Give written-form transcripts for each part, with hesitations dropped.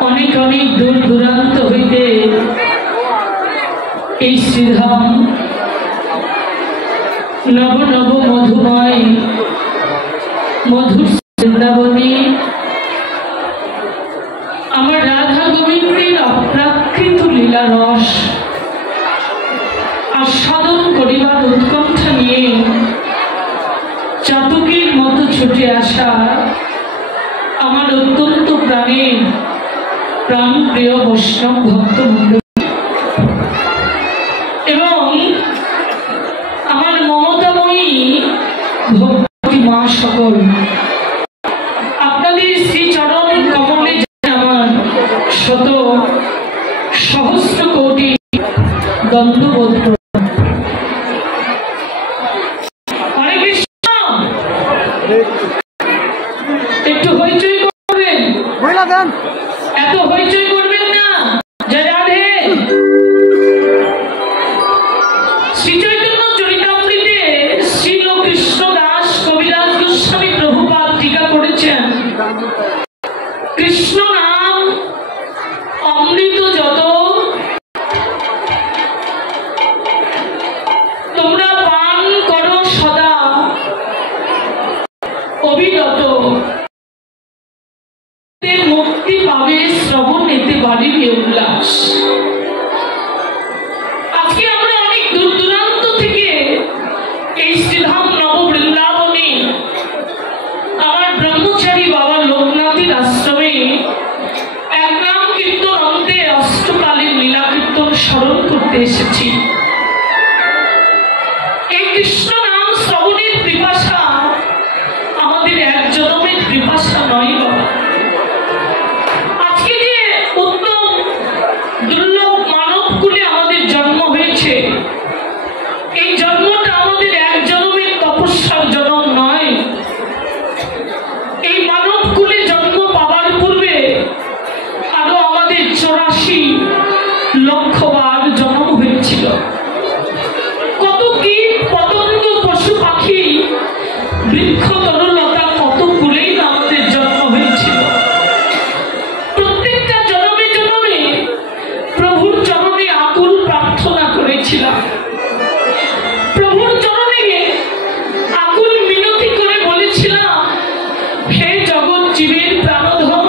অনেক অনেক দূর দূরান্ত হইতে এই শ্রীধাম নব নব মধুময় মধুর বৃন্দাবনে আমার রাধা গোবিন্দের অপ্রাকৃত লীলা রস আস্বাদন করিবার উৎকণ্ঠা নিয়ে চাতকের মতো ছুটে আসা আমার অত্যন্ত প্রাণের প্রাণপ্রিয় বৈষ্ণব ভক্ত এবং আমার মমতাময়ী ভক্তি মা সকল, আপনাদের শ্রীচরণ কমলে আমার শত সহস্র কোটি দণ্ডবোধ। হরে কৃষ্ণ। একটু হইচই করবেন, এত হইচই করবেন না। জয় রাধে। শ্রী চৈতন্য চরিতামৃতে শ্রীল কৃষ্ণ দাস কবিরাজ গোস্বামী প্রভুপাদ টিকা করেছেন, কৃষ্ণ নাম অমৃত যত তোমরা পান করো সদা অবিরত, মুক্তি পাবে শ্রবণ এতে বাড়িবে উল্লাস। আজকে আমরা অনেক দূর দূরান্ত থেকে এই শ্রীধাম নব বৃন্দাবনে আমার ব্রহ্মচারী বাবা লোকনাথের আশ্রমে এক নাম কীর্তন অন্তে অষ্টকালীন লীলা কীর্তন স্মরণ করতে এসেছি। এই কৃষ্ণ নাম শ্রবণের পিপাসা আমাদের এক জনমের পিপাসা নয় বাবা। আজকে যে উত্তম দুর্লভ মানব কুলে আমাদের জন্ম হয়েছে, এই জন্মটা আমাদের এক জনমের তপস্যার জন্ম নয়। এই মানব কুলে জন্ম পাওয়ার পূর্বে আরো আমাদের 84 লক্ষ বার জন্ম হয়েছিল। কত কীট পতঙ্গ পশু পাখি বৃক্ষ তরুলতা কত কুলেই আমাদের জন্ম হয়েছিল। প্রত্যেকটা জন্মে জন্মে প্রভুর চরণে আকুল প্রার্থনা করেছিলাম, প্রভুর চরণে আকুল মিনতি করে বলেছিলাম, হে জগৎ জীবের প্রাণধন,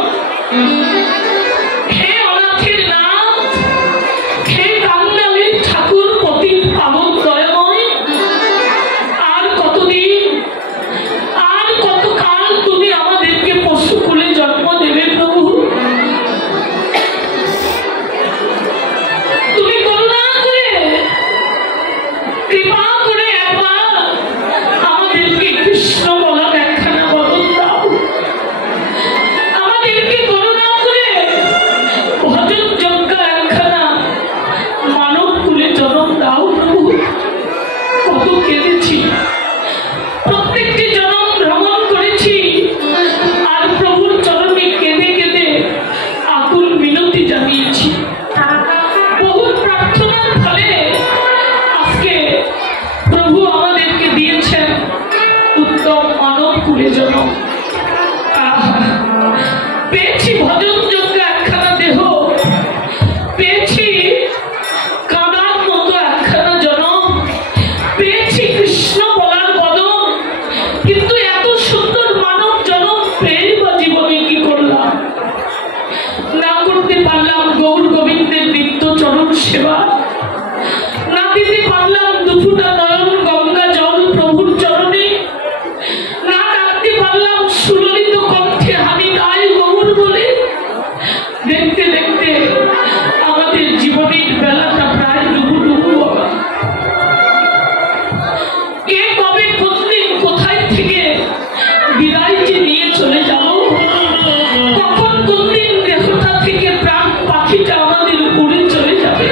হে অনাথের নাথ, হে কাঙ্গালের ঠাকুর পতিত পাবন দয়াময়, আর কতদিন আর কতকাল তুমি আমাদেরকে পশু কুলে জন্ম দেবে প্রভু। তুমি করুণা করে কৃপা করে একবার আমাদেরকে কৃষ্ণ বলার একখানা বদল দাও। আমাদেরকে করুণা করে ভজন যজ্ঞ একখানা মানব কুলে জন্ম দাও প্রভু। কত কেঁদেছি, প্রত্যেকটি জনম ভ্রমণ করেছি, আর প্রভুর চরণে কেঁদে কেঁদে আকুল মিনতি জানিয়েছি। বহু প্রার্থনার ফলে আজকে প্রভু আমাদেরকে দিয়েছেন উত্তম মানব কুলে জন্ম। পেয়েছি ভজন যোগ্য একখানা দেহ, পেয়েছি কাঁদার মতো একখানা জনম, পেয়েছি কৃষ্ণ বলার পদম, কিন্তু এত সুন্দর মানব জনম পেয়ে বা জীবনে কি করলাম? না করতে পারলাম গৌর গোবিন্দের নিত্য চরণ সেবা, না দিতে পারলাম দুফুটা নয়ন গঙ্গা জল প্রভুর চরণে, না ডাকতে পারলাম সুললিত কণ্ঠে হানি দায় গৌর বলে। দেখতে দেখতে আমাদের জীবনের বেলাটা প্রায় ডুবু ডুবু বাবা। কে কবে কোনদিন কোথায় থেকে বিদায় যে নিয়ে চলে যাব, কখন কোনদিন দেহটা থেকে প্রাণ পাখিটা আমাদের উড়ে চলে যাবে,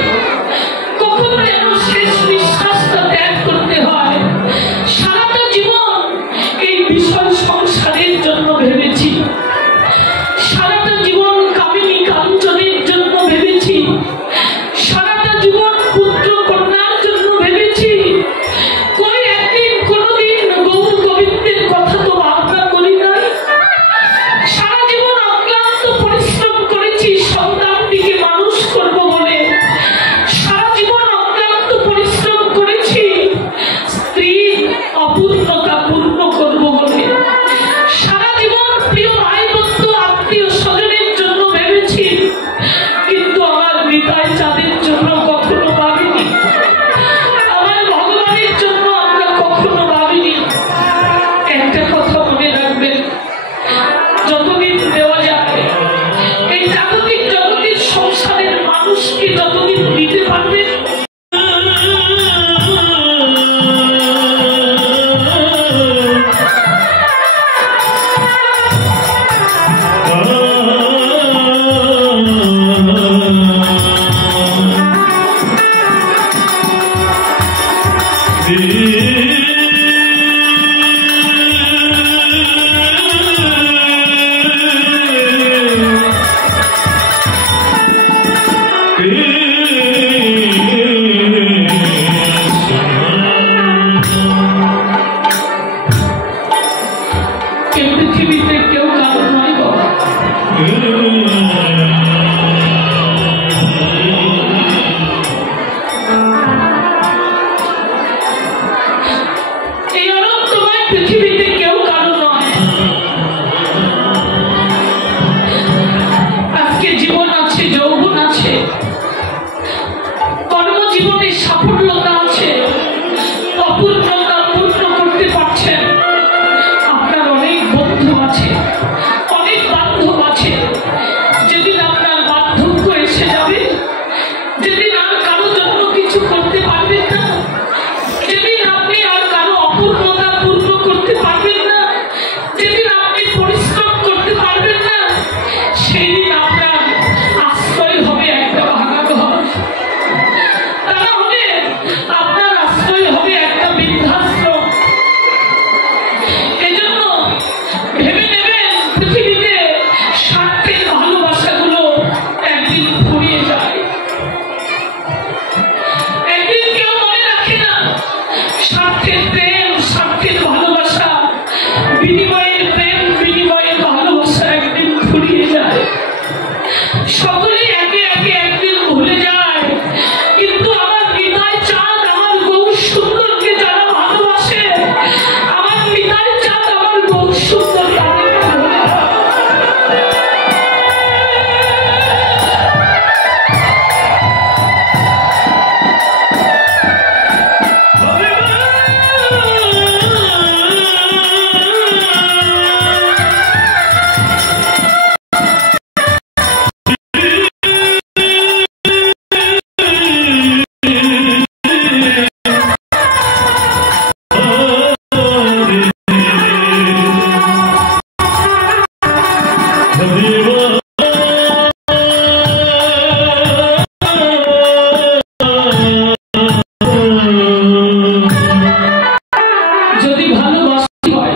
পৃথিবীতে কেউ কারো নয়। আজকে জীবন আছে, যৌবন আছে, কর্মজীবনে সাফল্যতা আছে, অপূর্ণতা পূর্ণ করতে পারছেন। আপনার অনেক বন্ধু আছে, অনেক বান্ধব আছে। যেদিন আপনার বার্ধক্য এসে যাবে, যেদিন আর কারো জন্য কিছু করতে পারবেন না, যেদিন আপনি আর কারো অপূর্ণতা পূর্ণ করতে পারবেন না, যেদিন আপনি পরিশ্রম করতে পারবেন না, সেই দিন আপনার আশ্রয় হবে একটা ভাঙা ঘর। তা না হলে আপনার আশ্রয় হবে একটা বৃদ্ধাশ্রম। এজন্য ভেবে নেবেন, পৃথিবীতে স্বার্থের ভালোবাসাগুলো একদিন ফুরিয়ে যায়। একদিন কেউ মনে রাখে না স্বার্থের প্রেম, স্বার্থের ভালোবাসা, বিনিময়ের প্রেম, বিনিময়ের ভালোবাসা একদিন ফুরিয়ে যায়। সকলেই একে একে একদিন ভুলে যায়। কিন্তু আমার হৃদয় চাঁদ, আমার গৌর সুন্দরকে যারা ভালোবাসে, আমার হৃদয় চাঁদ, আমার গৌর সুন্দর তাদেরকে ভুলে যায়। যদি ভালোবাসি হয়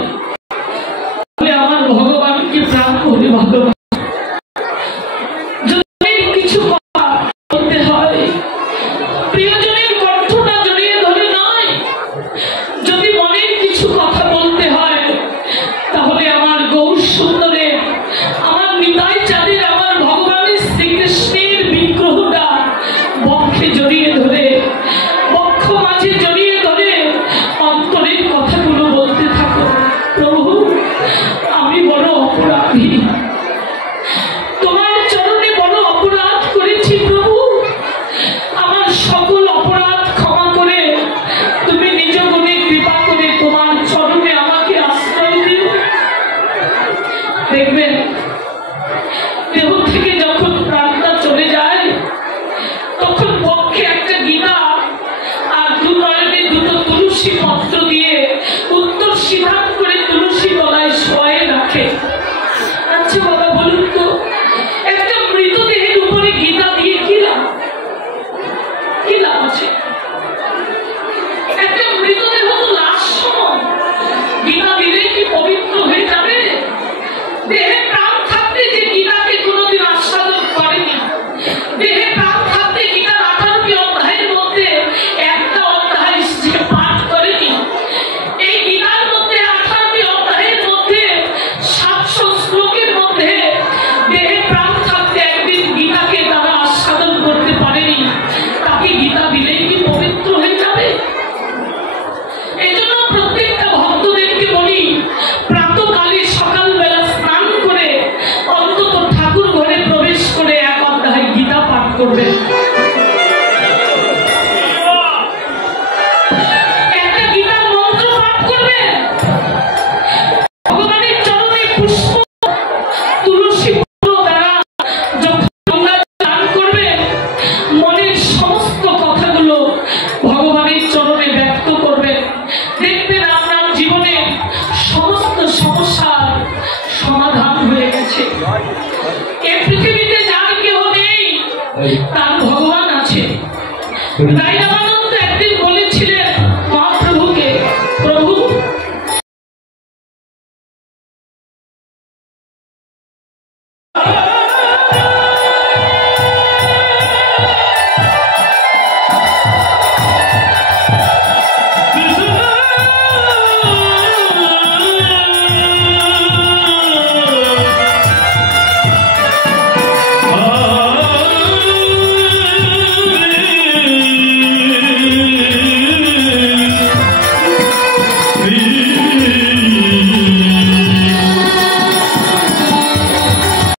তাহলে আমার ভগবানকে প্রাণ করে ভালোবাসি। যদি কিছু কথা বলতে হয়, প্রিয়জনের কণ্ঠটা জড়িয়ে ধরে নয়। যদি মনের কিছু কথা বলতে হয়, তাহলে আমার গৌর সুন্দরে, আমার হৃদয় চাঁদের, আমার ভগবানের শ্রীকৃষ্ণের বিগ্রহটা বক্ষে জড়িয়ে ধরে, বক্ষ মাঝে জড়িয়ে ধরে অন্তরের কথাগুলো বলতে থাকো। প্রভু, আমি বড় অপরাধী, তোমার চরণে বড় অপরাধ করেছি। প্রভু, আমার সকল অপরাধ ক্ষমা করে তুমি নিজ গুণে কৃপা করে তোমার চরণে আমাকে আশ্রয় দিও। দেখবেন, দেহ থেকে যখন প্রাণটা চলে যায়, তখন পক্ষে একটা গীতা আর দু নয়নে দুটো তুলসী পত্র দিয়ে উত্তর সিদ্ধান্ত করে তুলসী তলায় শোয়ে রাখে। আচ্ছা বাবা, বলুন তো, একটা মৃতদেহের উপরে গীতা দিয়ে কি লাভ? কি লাভ আছে? একটা মৃতদেহ তো লাশ সমান, গীতা দিলে কি পবিত্র হয়ে যাবে? দেহে প্রাণ থাকতে যে গীতাকে কোনোদিন আস্বাদন করেনি, দেহে প্রাণ থাকতে গীতার 18টি অধ্যায়ের মধ্যে একটা অধ্যায় সে পাঠ করেনি, এই গীতার মধ্যে 18টি অধ্যায়ের মধ্যে 700 শ্লোকের মধ্যে দেহে প্রাণ থাকতে একদিন গীতাকে তারা আস্বাদন করতে পারেনি, তাকে গীতা দিলেই কি পবিত্র হয়ে যাবে? এই জন্য প্রত্যেকটা ভক্তদেরকে বলি, প্রাতকালে সকালবেলা স্নান করে অন্তত ঠাকুর ঘরে প্রবেশ করে এক অধ্যায় গীতা পাঠ করবে। একটা গীতার মন্ত্র পাঠ করবে। ভগবানের চরণে পুষ্প, তুলসী পত্র দ্বারা যখন তোমরা দান করবে, মনের সমস্ত কথাগুলো ভগবানের চরণে ব্যক্ত করবে। দেখবেন আপনার জীবনে সমস্ত সমস্যার সমাধান হয়ে গেছে। এই পৃথিবীতে যার কেউ নেই, তার ভগবান আছে। তাই আমার